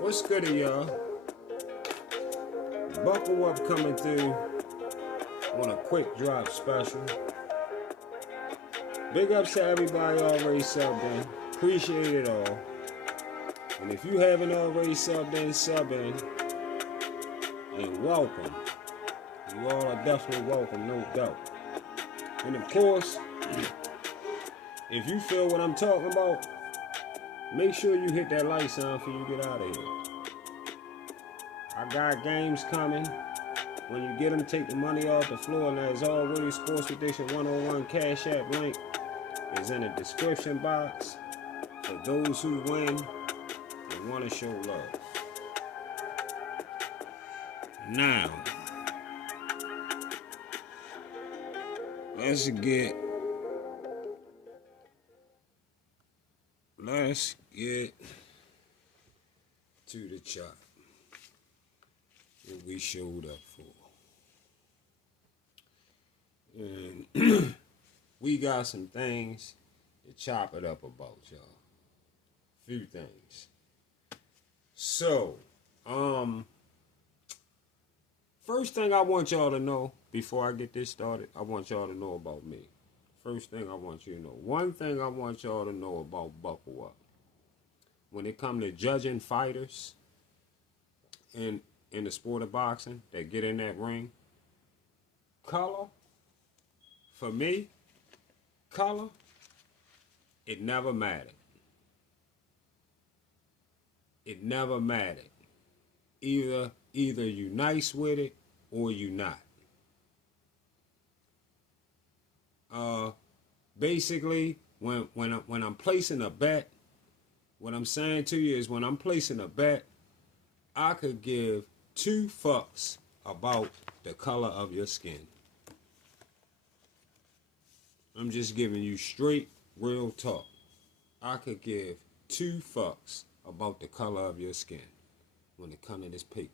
What's good, y'all? Buckle up coming through on a quick drop special. Big ups to everybody already subbed in. Appreciate it all. And if you haven't already subbed in, sub in. And welcome. You all are definitely welcome, no doubt. And of course, if you feel what I'm talking about, make sure you hit that like sign before you get out of here. I got games coming. When you get them, take the money off the floor. And as always, Sports Edition 101 Cash App link is in the description box for those who win and want to show love. Now, let's get to the chart. What we showed up for. And we got some things to chop it up about, y'all. Few things. So, first thing I want y'all to know before I get this started, I want y'all to know about me. First thing I want you to know. One thing I want y'all to know about Buckle Up. When it comes to judging fighters in the sport of boxing that get in that ring, color, for me, color, it never mattered. It never mattered. Either you nice with it or you not. Basically, when I'm placing a bet, what I'm saying to you is when I'm placing a bet, I could give 2 fucks about the color of your skin. I'm just giving you straight, real talk. I could give 2 fucks about the color of your skin when it comes to this paper.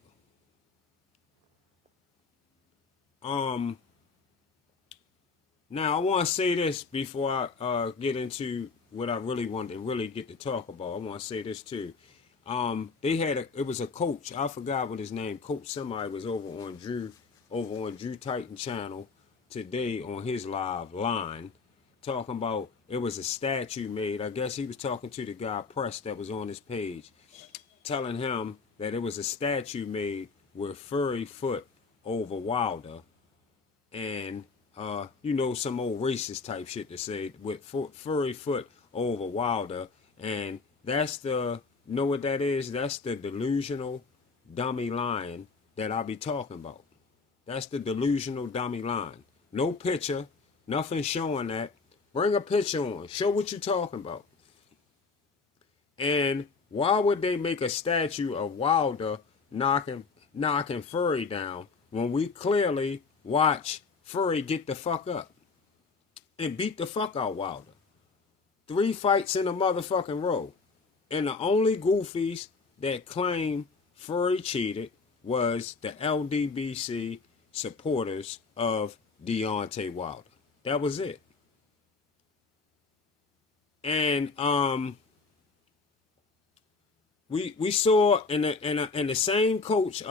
Now, I want to say this before I get into what I really want to really get to talk about. I want to say this too. It was a coach. I forgot what his name. Coach somebody was over on Drew Titan channel today on his live line, talking about it was a statue made. I guess he was talking to the guy Press that was on his page, telling him that it was a statue made with furry foot over Wilder, and some old racist type shit to say with furry foot over Wilder, and know what that is? That's the delusional dummy line that I be talking about. That's the delusional dummy line. No picture, nothing showing that. Bring a picture on. Show what you're talking about. And why would they make a statue of Wilder knocking Fury down when we clearly watch Fury get the fuck up and beat the fuck out Wilder? 3 fights in a motherfucking row. And the only goofies that claim Fury cheated was the LDBC supporters of Deontay Wilder. That was it. And we saw in the same coach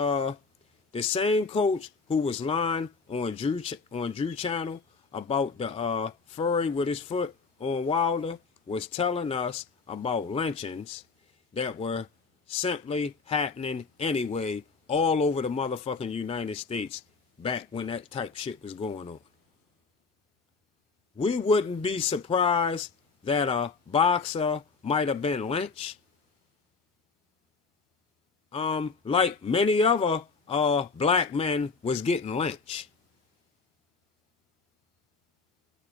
who was lying on Drew channel about the Fury with his foot on Wilder was telling us about lynchings that were simply happening anyway all over the motherfucking United States back when that type shit was going on. We wouldn't be surprised that a boxer might have been lynched. Like many other black men was getting lynched.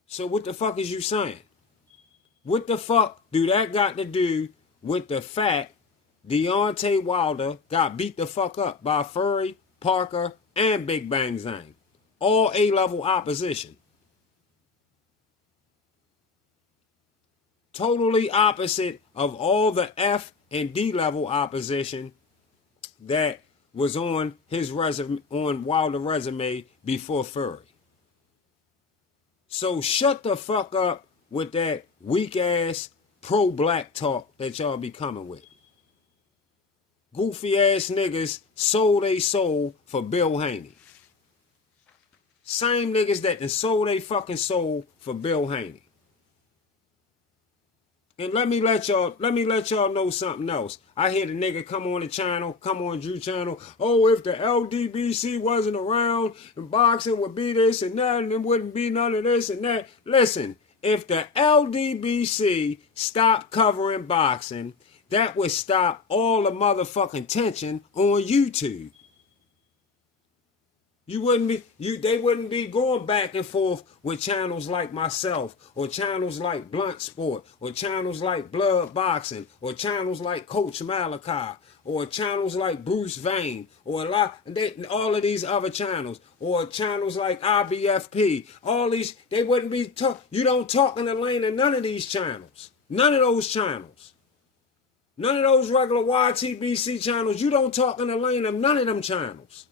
So what the fuck is you saying? What the fuck do that got to do with the fact Deontay Wilder got beat the fuck up by Fury, Parker, and Big Bang Zhang? All A-level opposition. Totally opposite of all the F and D level opposition that was on his resume, on Wilder's resume before Fury. So shut the fuck up with that weak ass pro-black talk that y'all be coming with. goofy ass niggas sold they soul for Bill Haney. Same niggas that done sold they fucking soul for Bill Haney. And let me let y'all know something else. I hear the nigga come on the channel, come on Drew channel. Oh, if the LDBC wasn't around, and boxing would be this and that, and it wouldn't be none of this and that. Listen, if the LDBC stopped covering boxing, that would stop all the motherfucking tension on YouTube. They wouldn't be going back and forth with channels like myself, or channels like Blunt Sport, or channels like Blood Boxing, or channels like Coach Malachi, or channels like Bruce Vane, or all of these other channels, or channels like IBFP. All these, they wouldn't be you don't talk in the lane of none of these channels. None of those channels. None of those regular YTBC channels. You don't talk in the lane of none of them channels.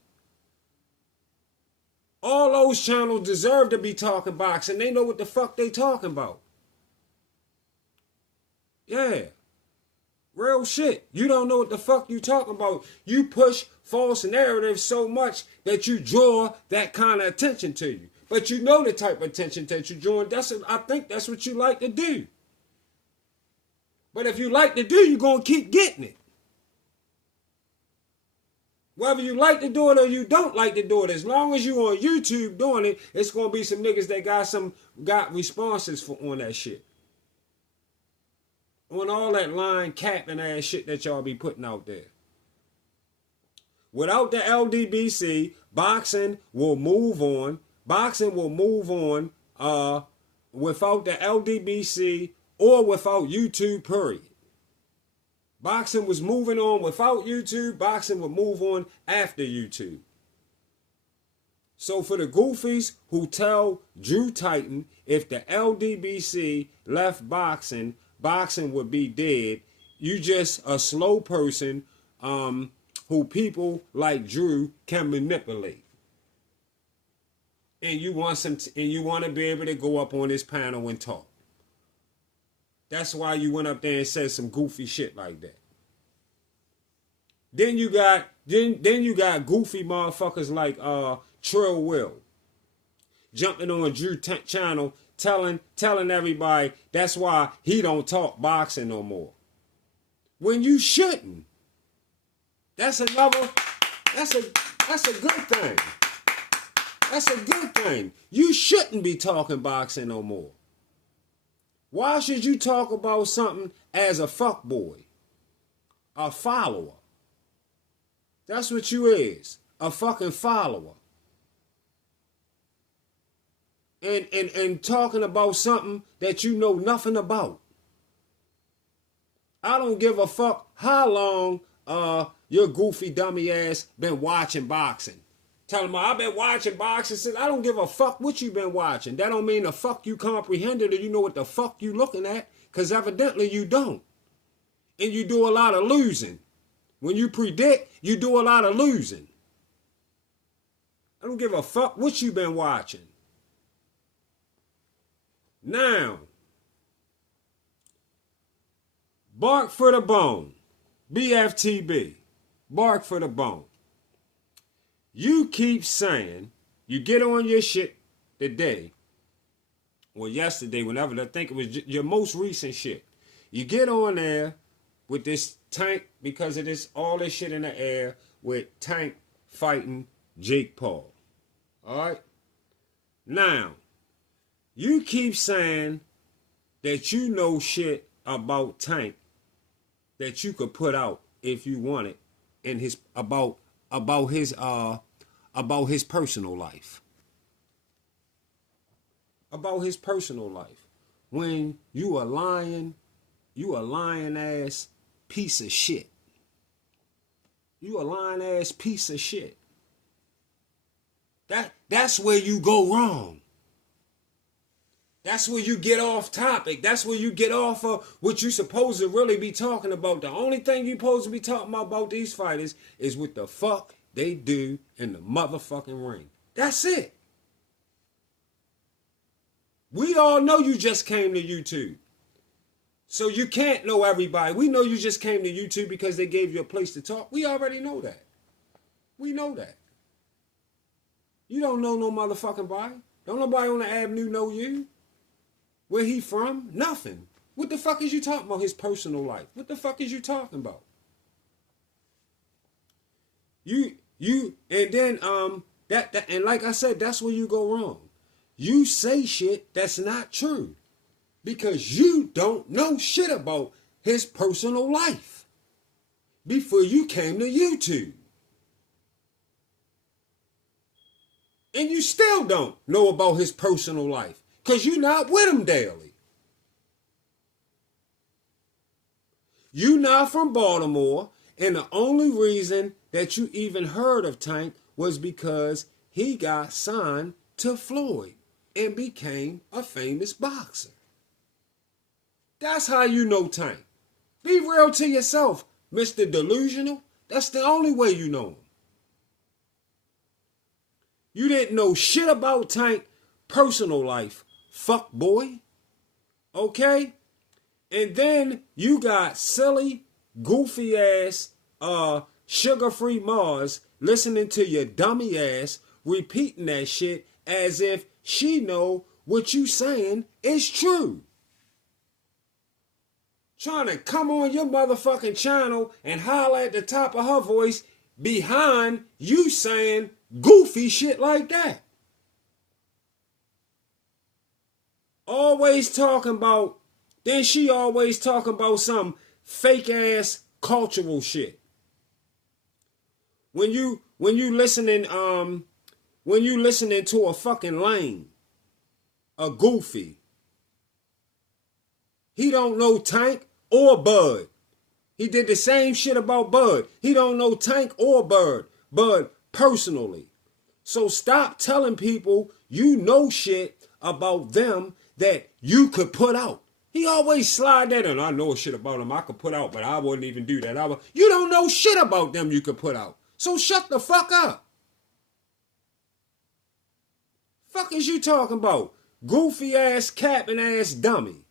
All those channels deserve to be talking boxing. They know what the fuck they talking about. Yeah. Real shit. You don't know what the fuck you talking about. You push false narratives so much that you draw that kind of attention to you. But you know the type of attention that you're drawing. I think that's what you like to do. But if you like to do, you're going to keep getting it. Whether you like to do it or you don't like to do it, as long as you on YouTube doing it, it's going to be some niggas that got responses on that shit. On all that line capping ass shit that y'all be putting out there. Without the LDBC, boxing will move on. Boxing will move on without the LDBC or without YouTube, period. Boxing was moving on without YouTube. Boxing would move on after YouTube. So for the goofies who tell Drew Titan if the LDBC left boxing, boxing would be dead, you just a slow person who people like Drew can manipulate. And you want to be able to go up on this panel and talk. That's why you went up there and said some goofy shit like that. Then you got goofy motherfuckers like Trill Will jumping on Drew channel telling everybody that's why he don't talk boxing no more. When you shouldn't. That's a good thing. That's a good thing. You shouldn't be talking boxing no more. Why should you talk about something as a fuckboy? A follower. That's what you is. A fucking follower. And talking about something that you know nothing about. I don't give a fuck how long your goofy dummy ass been watching boxing. Tell them I've been watching boxing since. I don't give a fuck what you been watching. That don't mean the fuck you comprehended or you know what the fuck you looking at. Because evidently you don't. And you do a lot of losing. When you predict, you do a lot of losing. I don't give a fuck what you been watching. Now, bark for the bone. BFTB. Bark for the bone. You keep saying, you get on your shit today, or yesterday, whenever, I think it was your most recent shit. You get on there with this Tank, because of this, all this shit in the air, with Tank fighting Jake Paul. Alright? Now, you keep saying that you know shit about Tank that you could put out if you wanted in his about his personal life. About his personal life. When you a lying ass piece of shit. You a lying ass piece of shit. That's where you go wrong. That's where you get off topic. That's where you get off of what you supposed to really be talking about. The only thing you supposed to be talking about these fighters is what the fuck they do in the motherfucking ring. That's it. We all know you just came to YouTube. So you can't know everybody. We know you just came to YouTube because they gave you a place to talk. We already know that. We know that. You don't know no motherfucking body. Don't nobody on the avenue know you. Where he from? Nothing. What the fuck is you talking about? His personal life. What the fuck is you talking about? And then that and like I said, that's where you go wrong. You say shit that's not true because you don't know shit about his personal life before you came to YouTube. And you still don't know about his personal life because you're not with him daily. You not from Baltimore, and the only reason that you even heard of Tank was because he got signed to Floyd and became a famous boxer. That's how you know Tank. Be real to yourself, Mr. Delusional. That's the only way you know him. You didn't know shit about Tank personal life, fuck boy. Okay? And then you got silly, goofy ass, sugar-free Mars listening to your dummy ass repeating that shit as if she know what you saying is true. Trying to come on your motherfucking channel and holler at the top of her voice behind you saying goofy shit like that. Always talking about, then she always talking about some fake ass cultural shit. When you listening to a fucking lame, a goofy, he don't know Tank or Bud. He did the same shit about Bud. He don't know Tank or Bud personally. So stop telling people you know shit about them that you could put out. He always slide that in. I know shit about them I could put out, but I wouldn't even do that. You don't know shit about them you could put out. So shut the fuck up. Fuck is you talking about? Goofy ass, capping ass dummy.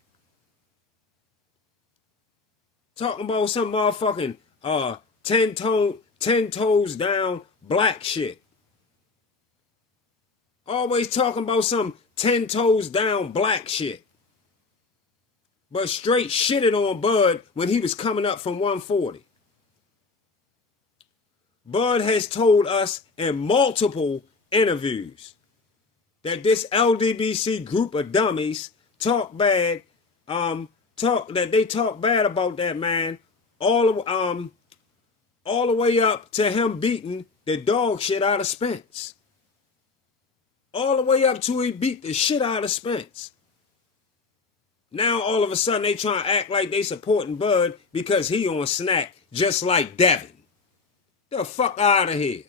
Talking about some motherfucking 10 toes down black shit. Always talking about some 10 toes down black shit. But straight shitted on Bud when he was coming up from 140. Bud has told us in multiple interviews that this LDBC group of dummies talk bad about that man all the way up to him beating the dog shit out of Spence. All the way up to he beat the shit out of Spence. Now all of a sudden they trying to act like they supporting Bud because he on snack just like Devin. The fuck out of here.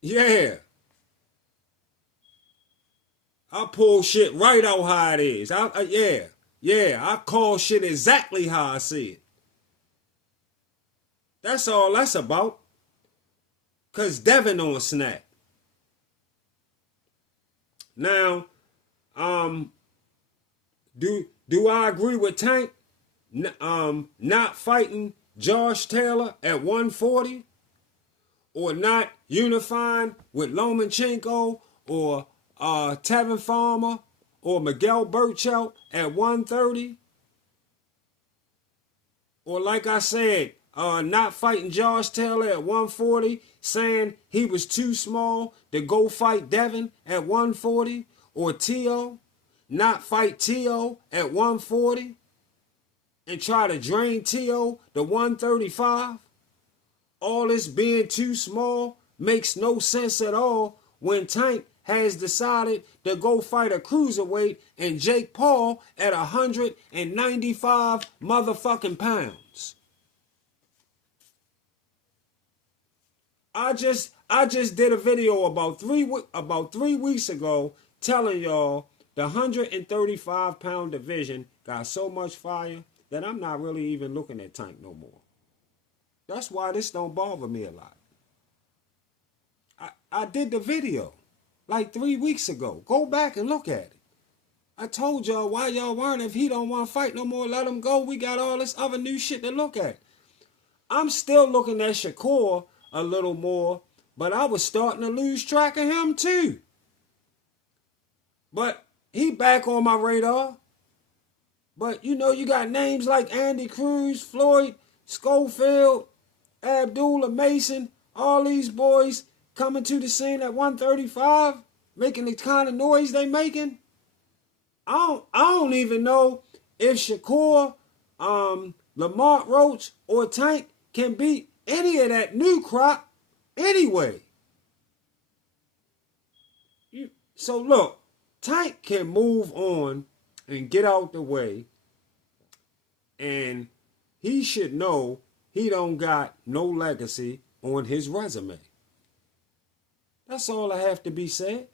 Yeah. I pull shit right out how it is. I call shit exactly how I see it. That's all that's about. Cause Devin on snack. Now, do I agree with Tank not fighting Josh Taylor at 140? Or not unifying with Lomachenko or Tevin Farmer or Miguel Burchell at 130? Or like I said, not fighting Josh Taylor at 140, saying he was too small to go fight Devin at 140? Or T.O., not fight T.O. at 140 and try to drain T.O. to 135? All this being too small makes no sense at all when Tank has decided to go fight a cruiserweight and Jake Paul at 195 motherfucking pounds. I just did a video about 3 weeks ago telling y'all the 135 pound division got so much fire that I'm not really even looking at Tank no more. That's why this don't bother me a lot. I did the video like 3 weeks ago. Go back and look at it. I told y'all why y'all weren't. If he don't want to fight no more, let him go. We got all this other new shit to look at. I'm still looking at Shakur a little more, but I was starting to lose track of him too. But he back on my radar. But you know, you got names like Andy Cruz, Floyd, Schofield, Abdullah Mason, all these boys coming to the scene at 135, making the kind of noise they making. I don't even know if Shakur, Lamont Roach, or Tank can beat any of that new crop anyway. So look, Tank can move on and get out the way, and he should know he don't got no legacy on his resume. That's all I have to be said.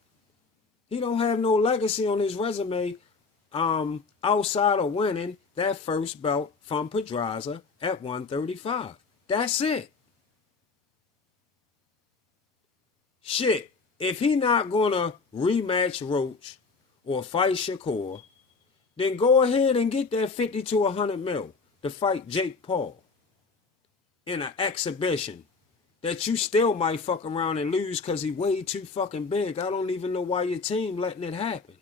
He don't have no legacy on his resume outside of winning that first belt from Pedraza at 135. That's it. Shit, if he not gonna rematch Roach or fight Shakur, then go ahead and get that 50 to 100 mil to fight Jake Paul in an exhibition that you still might fuck around and lose because he way too fucking big. I don't even know why your team letting it happen.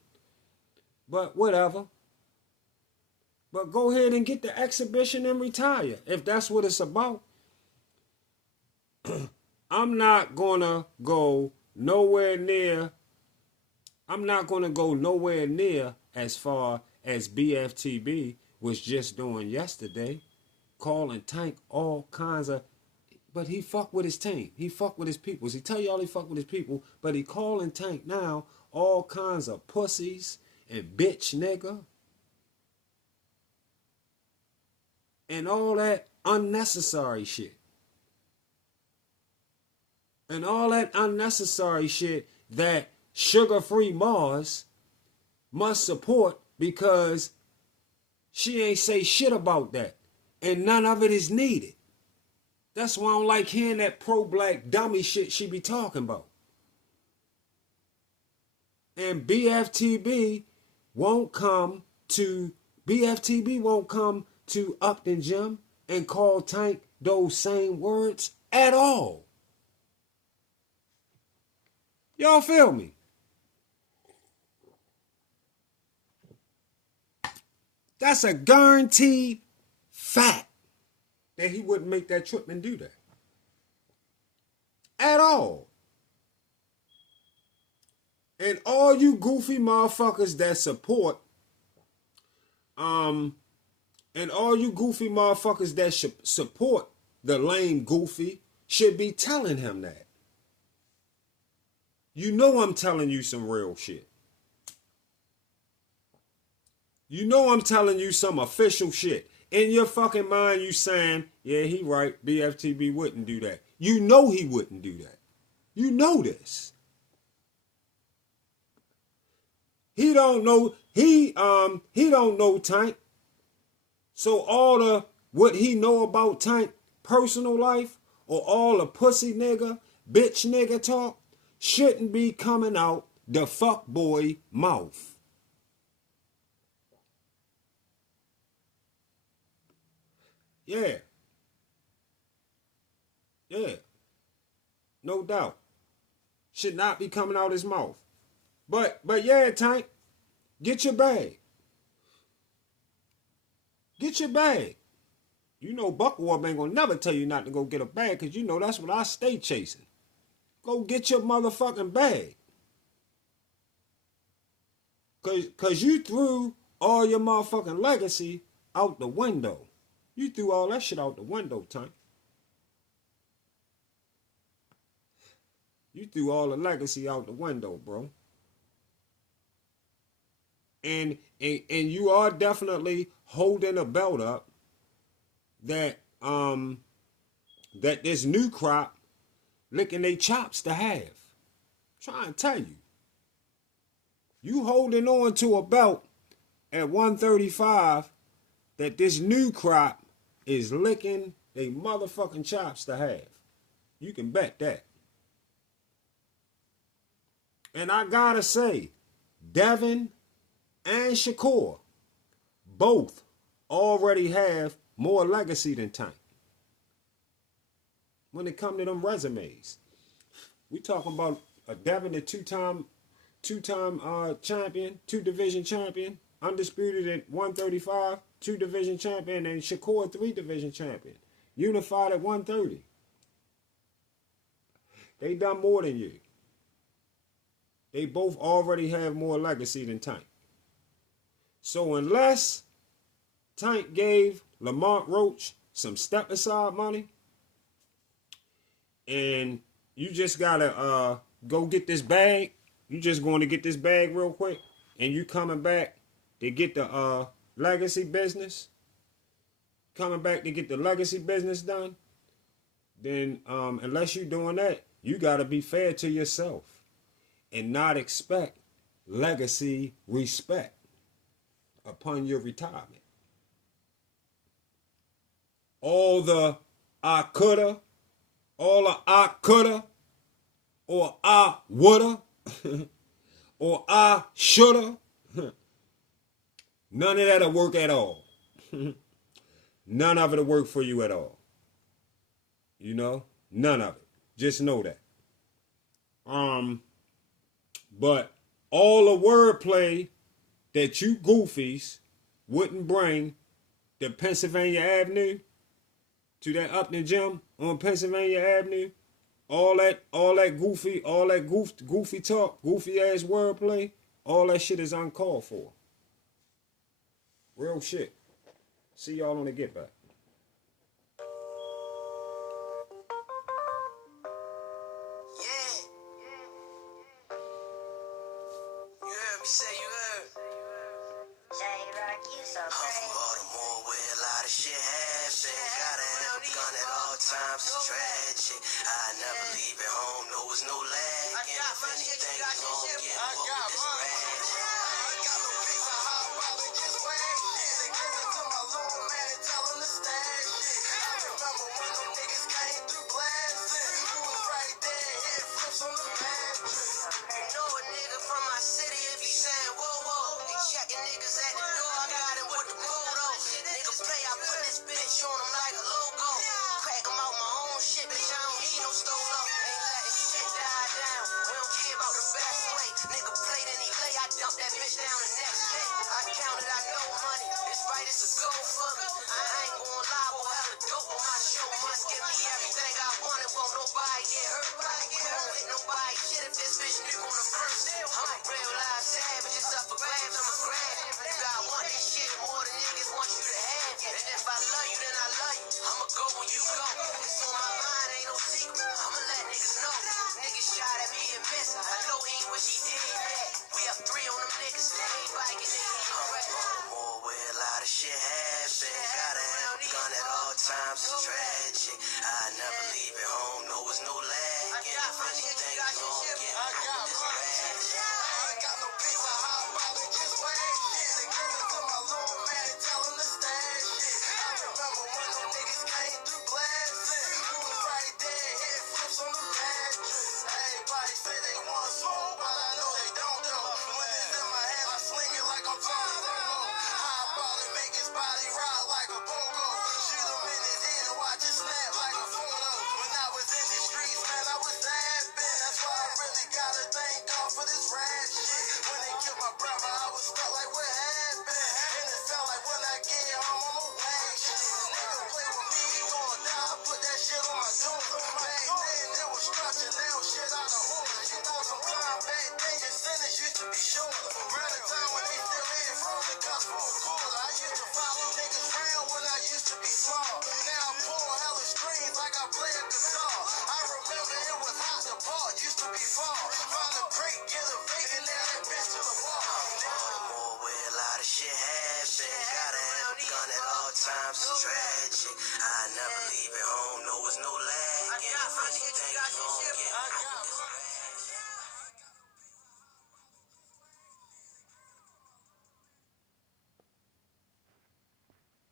But whatever. But go ahead and get the exhibition and retire if that's what it's about. I'm not gonna go nowhere near. I'm not gonna go nowhere near as far as BFTB was just doing yesterday, calling Tank all kinds of. But he fuck with his team. He fuck with his people. He tell y'all he fuck with his people, but he calling Tank now all kinds of pussies and bitch nigga and all that unnecessary shit. And all that unnecessary shit that sugar-free Mars must support because she ain't say shit about that. And none of it is needed. That's why I don't like hearing that pro-black dummy shit she be talking about. And BFTB won't come to Upton Gym and call Tank those same words at all. Y'all feel me? That's a guaranteed fact that he wouldn't make that trip and do that. At all. And all you goofy motherfuckers that support, support the lame goofy should be telling him that. You know I'm telling you some real shit. You know I'm telling you some official shit. In your fucking mind, you saying, yeah, he right, BFTB wouldn't do that. You know he wouldn't do that. You know this. He don't know, he don't know Tank. So all the, what he know about Tank personal life, or all the pussy nigga, bitch nigga talk, shouldn't be coming out the fuckboy mouth. Yeah. Yeah. No doubt. Should not be coming out his mouth. But yeah, Tank, get your bag. Get your bag. You know Buckwalk ain't gonna never tell you not to go get a bag, because you know that's what I stay chasing. Go get your motherfucking bag. Cause you threw all your motherfucking legacy out the window. You threw all that shit out the window, Tank. You threw all the legacy out the window, bro. And you are definitely holding a belt up that that this new crop licking they chops to have. I'm trying to tell you. You holding on to a belt at 135 that this new crop is licking they motherfucking chops to have. You can bet that. And I gotta say, Devin and Shakur both already have more legacy than Tank. When it come to them resumes, we talking about a Devin, a two-time champion, 2 division champion, undisputed at 135, 2 division champion, and Shakur 3 division champion, unified at 130. They done more than you. They both already have more legacy than Tank. So unless Tank gave Lamont Roach some step-aside money, and you just gotta go get this bag, you just going to get this bag real quick, and you coming back to get the legacy business, done, then unless you're doing that, you gotta be fair to yourself and not expect legacy respect upon your retirement. All the I coulda, or I woulda, or I shoulda, none of that'll work at all. None of it'll work for you at all. You know? None of it. Just know that. But all the wordplay that you goofies wouldn't bring to Pennsylvania Avenue, to that Upton Gym on Pennsylvania Avenue, all that goofy talk, goofy ass wordplay, all that shit is uncalled for. Real shit. See y'all on the get back. Times is tragic. I never leave it home. No, it's no lag. Anything you gon' get.